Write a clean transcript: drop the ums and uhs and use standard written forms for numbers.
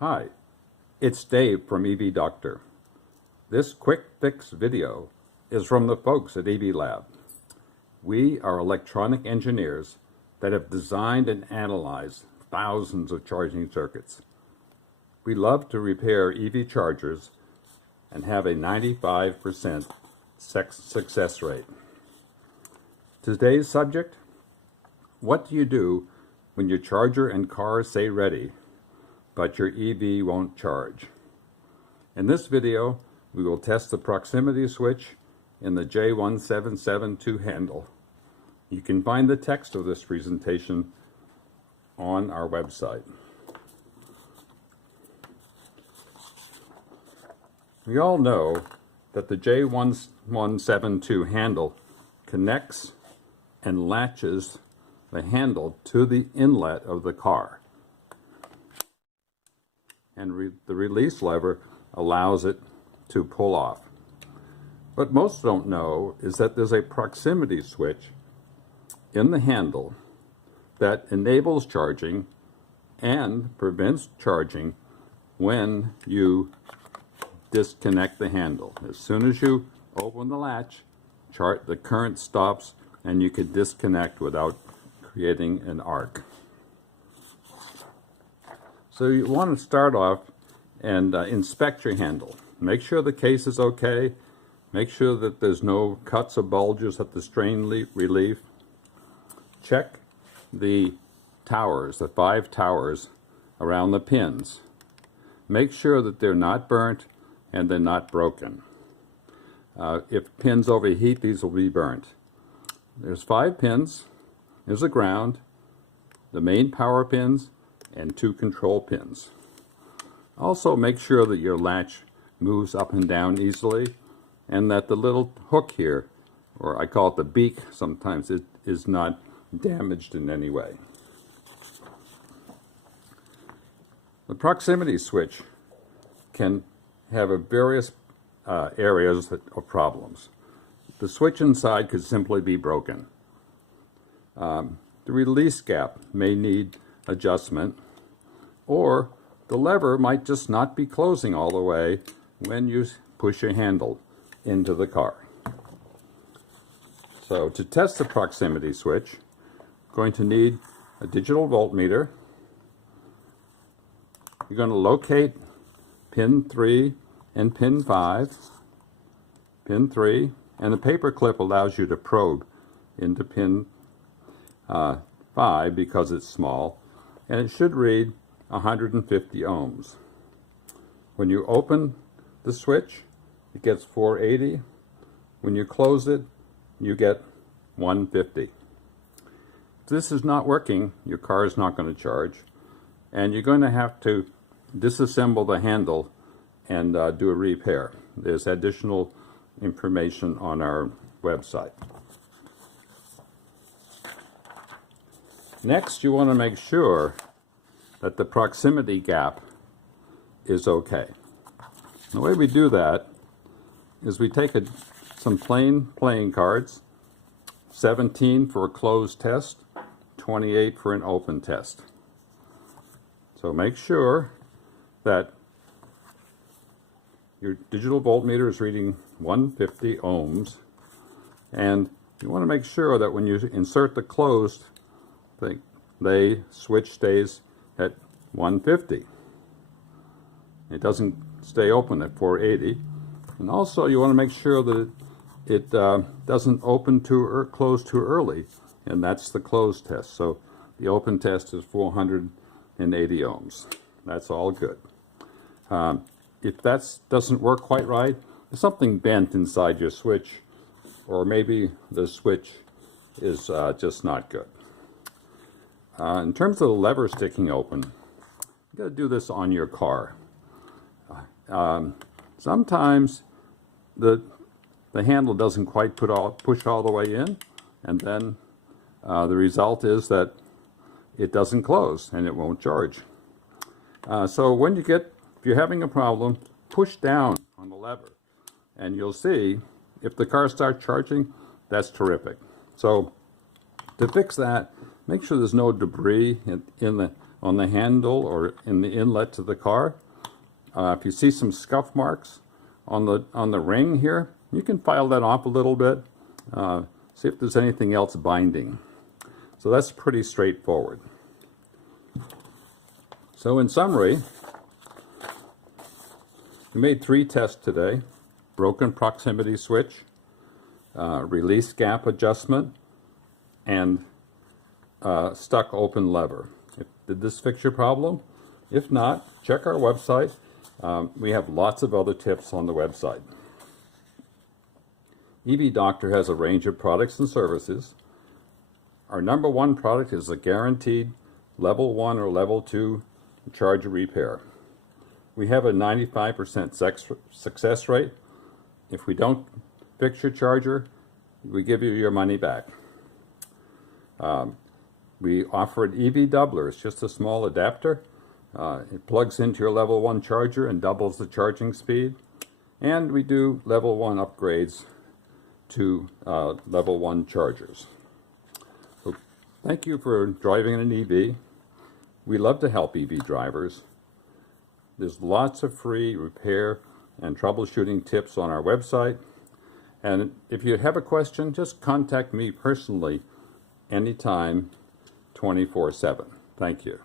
Hi, it's Dave from EVDoctor. This quick fix video is from the folks at EV Lab. We are electronic engineers that have designed and analyzed thousands of charging circuits. We love to repair EV chargers and have a 95% success rate. Today's subject: what do you do when your charger and car say ready, but your EV won't charge? In this video, we will test the proximity switch in the J1772 handle. You can find the text of this presentation on our website. We all know that the J1772 handle connects and latches the handle to the inlet of the car, and the release lever allows it to pull off. What most don't know is that there's a proximity switch in the handle that enables charging and prevents charging when you disconnect the handle. As soon as you open the latch, the current stops and you can disconnect without creating an arc. So you want to start off and inspect your handle. Make sure the case is okay. Make sure that there's no cuts or bulges at the strain relief. Check the towers, the 5 towers around the pins. Make sure that they're not burnt and they're not broken. If pins overheat, these will be burnt. There's 5 pins. There's a ground, the main power pins, and 2 control pins. Also, make sure that your latch moves up and down easily, and that the little hook here, or I call it the beak sometimes, it is not damaged in any way. The proximity switch can have various areas of problems. The switch inside could simply be broken. The release gap may need adjustment, or the lever might just not be closing all the way when you push your handle into the car. So to test the proximity switch, you're going to need a digital voltmeter. You're going to locate pin 3 and pin 5. Pin 3, and the paper clip allows you to probe into pin 5 because it's small, and it should read 150 ohms. When you open the switch, it gets 480. When you close it, you get 150. If this is not working, your car is not going to charge, and you're going to have to disassemble the handle and do a repair. There's additional information on our website. Next, you want to make sure that the proximity gap is okay. The way we do that is we take some plain playing cards, 17 for a closed test, 28 for an open test. So make sure that your digital voltmeter is reading 150 ohms, and you want to make sure that when you insert the closed, the switch stays at 150. It doesn't stay open at 480. And also you want to make sure that it doesn't open or close too early, and that's the closed test. So the open test is 480 ohms. That's all good. If that doesn't work quite right, there's something bent inside your switch, or maybe the switch is just not good. In terms of the lever sticking open, you got to do this on your car. Sometimes the handle doesn't quite push all the way in, and then the result is that it doesn't close and it won't charge. So if you're having a problem, push down on the lever, and you'll see if the car starts charging, that's terrific. So to fix that, make sure there's no debris in on the handle or in the inlet to the car. If you see some scuff marks on the ring here, you can file that off a little bit, see if there's anything else binding. So that's pretty straightforward. So in summary, we made 3 tests today: broken proximity switch, release gap adjustment, and stuck open lever. Did this fix your problem? If not, check our website. We have lots of other tips on the website. EVDoctor has a range of products and services. Our number 1 product is a guaranteed level 1 or level 2 charger repair. We have a 95% success rate. If we don't fix your charger, we give you your money back. We offer an EVDoubler. It's just a small adapter. It plugs into your level 1 charger and doubles the charging speed. And we do level 1 upgrades to level 1 chargers. So thank you for driving an EV. We love to help EV drivers. There's lots of free repair and troubleshooting tips on our website. And if you have a question, just contact me personally anytime, 24/7. Thank you.